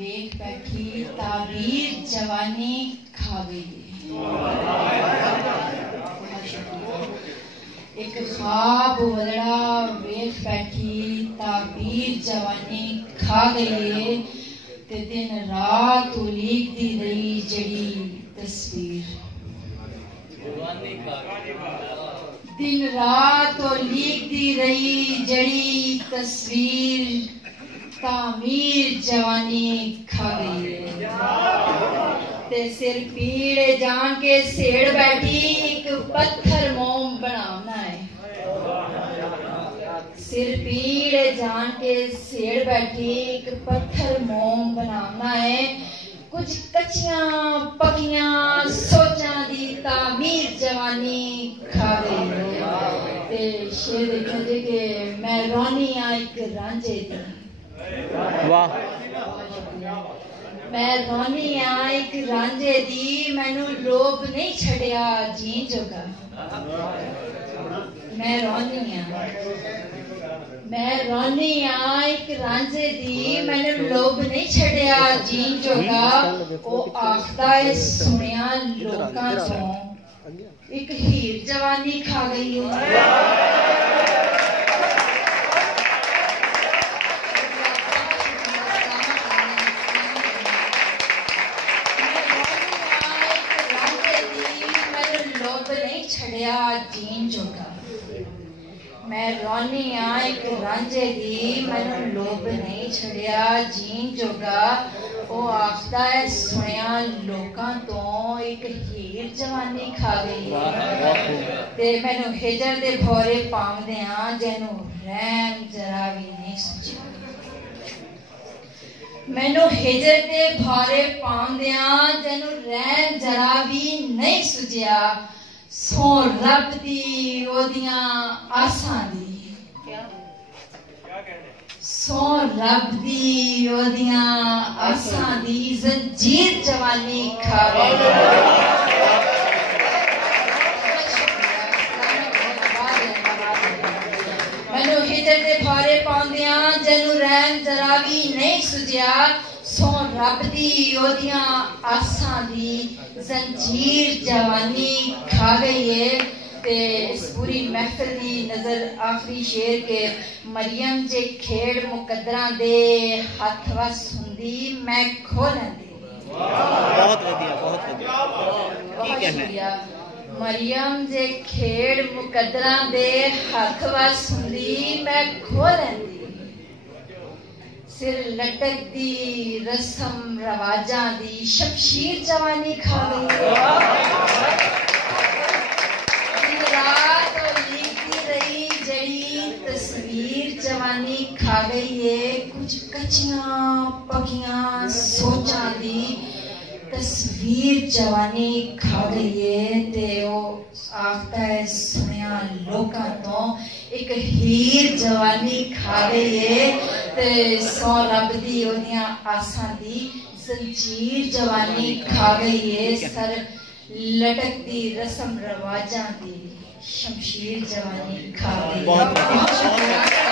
वेख बैठी ताबीर जवानी खा गई। एक ख्वाब वलड़ा वेख बैठी ताबीर जवानी खा गई। ते दिन रात उलीकदी रही जड़ी तस्वीर, दिन रात उलीकदी रही जड़ी तस्वीर, तामीर जवानी खा गई। ते सिर पीड़े जान के सेड़ बैठी एक पत्थर मोम बनाना है। सिर पीड़े जान के सेड़ बैठी एक पत्थर मोम बनाना है। कुछ कच्चियां पकियां सोचां दी तामीर जवानी खा गई। ते शेर कहते कि मैं रोनी आ एक रांझे दी। वाह, मैं रोनी आ एक रांझे दी, मैनू लोभ नहीं छड़िया जीन जोगा। मैं रोनी आ एक रांझे दी, मैंने लोभ नहीं छड़िया जीन जोगा। ओ आखदा है सुनिया लोकां चों एक हीर जवानी खा गई है। छड़िया जीन जोगा। मैं रोनी आ एक रांझे दी, मैनू लोभ नहीं छड़िया जीन जोगा। ओ आखदा है सुनिया लोकां तो एक हीर जवानी खा गई। ते मैनू हिजर दे भौरे पांवदियां जैनू रैन जरा भी नहीं सुझिया। मैनू हिजर दे भौरे पांवदियां जैनू रैन जरा भी नहीं सुझिया। सो रब दी ओदियां आसां दी, सो रब दी ओदियां आसां दी जंजीर जवानी खा गई। मैनू हिजर दे भारे पाउंदियां जैनू रैन जरा भी नहीं सुझिया। सो रब दी ओदियां आसां दी जंजीर जवानी खा गई है। ते इस पूरी महफिल दी नजर आखिरी शेर के मरियम जे खेड़ मुकद्दरां दे हथ वस हुंदी मैं खो लैंदी। बहुत वधिया, बहुत वधिया, की कहना है। मरियम जे खेड़ मुकद्दरां दे हथ वस हुंदी मैं खो लैंदी। सिर लटकदी रस्म रवाजां दी शमशीर जवानी खा गई। दिन रात उलीकदी रही जड़ी तस्वीर जवानी खा गई है। कुछ कच्चियां पकियां सोचां दी तस्वीर जवानी खा गई है। ते ओ आखदा है सुनिया लोकां तो एक हीर जवानी खा गई है। ते सो रब दी ओदियां आसां दी जंजीर जवानी खा गई है। सर लटकदी रस्म रवाजां दी शमशीर जवानी खा गई है।